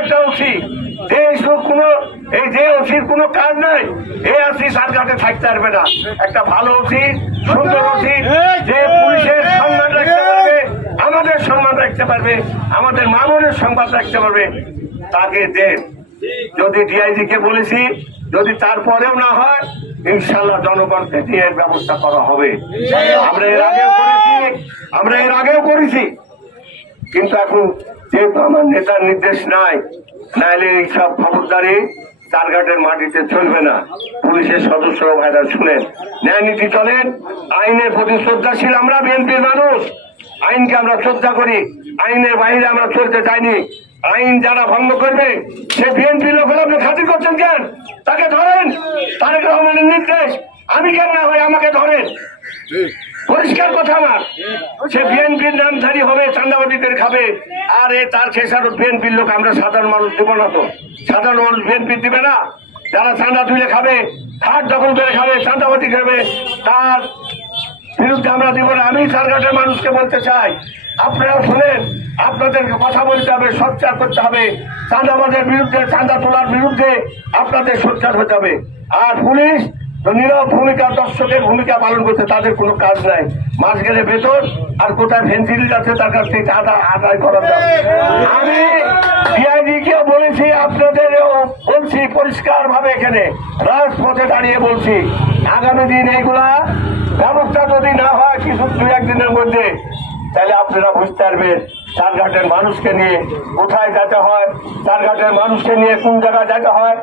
একটা ওসি যে ওসির কোনো কাজ নাই, এই ওসি সারঘাটে থাকতে পারবে না। একটা ভালো ওসি, সুন্দর ওসি, যে পুলিশের সম্মান রাখতে পারবে, আমাদের সম্মান রাখতে পারবে, আমাদের মামুনের সম্মান রাখতে পারবে, তাকে দেন। যদি ডিআইজি কে বলেছি, যদি তারপরেও না হয়, ইনশাল্লাহ জনগণকে দিয়ে ব্যবস্থা করা হবে। আমরা এর আগেও করেছি, কিন্তু এখন যেহেতু আমার নেতার নির্দেশ নাই, নাইলে এইসব খবরদারি চারঘাটের মাটিতে চলবে না। পুলিশের সদস্য ভাইরা শুনেন, ন্যায় নীতি চলেন, আইনের প্রতি শ্রদ্ধাশীল। আমরা বিএনপির মানুষ, আইনকে আমরা শ্রদ্ধা করি, আইনের বাইরে আমরা চলতে চাইনি। আইন যারা ভঙ্গ করবে সে বিএনপি লোক হলে আপনি খাতির করছেন কেন? তাকে ধরেন, তারেক রহমানের নির্দেশ, আমি কেন না হয় আমাকে ধরেন। পরিষ্কার কথা আমার, সে বিএনপির নামধারী হবে, চাঁদাবাদীদের খাবে, আর তার খেসারত বিএনপির লোক। আমরা সাধারণ মানুষ দেবো না তো, সাধারণ মানুষ বিএনপি দিবে না। যারা চাঁদা তুলে খাবে, হাট দখল করে খাবে, চাঁদাবাদী খাবে, তার বিরুদ্ধে আমরা দিব না। আমি চারঘাটের মানুষকে বলতে চাই, আপনারা শোনেন, আপনাদেরকে কথা বলতে হবে, সোচ্চার করতে হবে। চাঁদাবাদের বিরুদ্ধে, চাঁদা তোলার বিরুদ্ধে আপনাদের সোচ্চার হতে হবে। আর পুলিশ নীরব ভূমিকা, দর্শকের ভূমিকা পালন করতে তাদের কোনো কাজ নাই। মাস গেলে বেতন, আর কোথায় ফেন্সিল যাচ্ছে তার কাছ থেকে আদায় করা যাবে। আমি ডিআইজি কে বলেছি, আপনাদেরও বলছি পরিষ্কার ভাবে, এখানে রাজপথে দাঁড়িয়ে বলছি, আগামী দিন এইগুলা ব্যবস্থা যদি না হয় কিছু 2-1 দিনের মধ্যে, তাহলে আপনারা বুঝতে পারবেন চারঘাটের মানুষকে নিয়ে কোথায় যেতে হয়, চারঘাটের মানুষকে নিয়ে কোন জায়গায় যেতে হয়।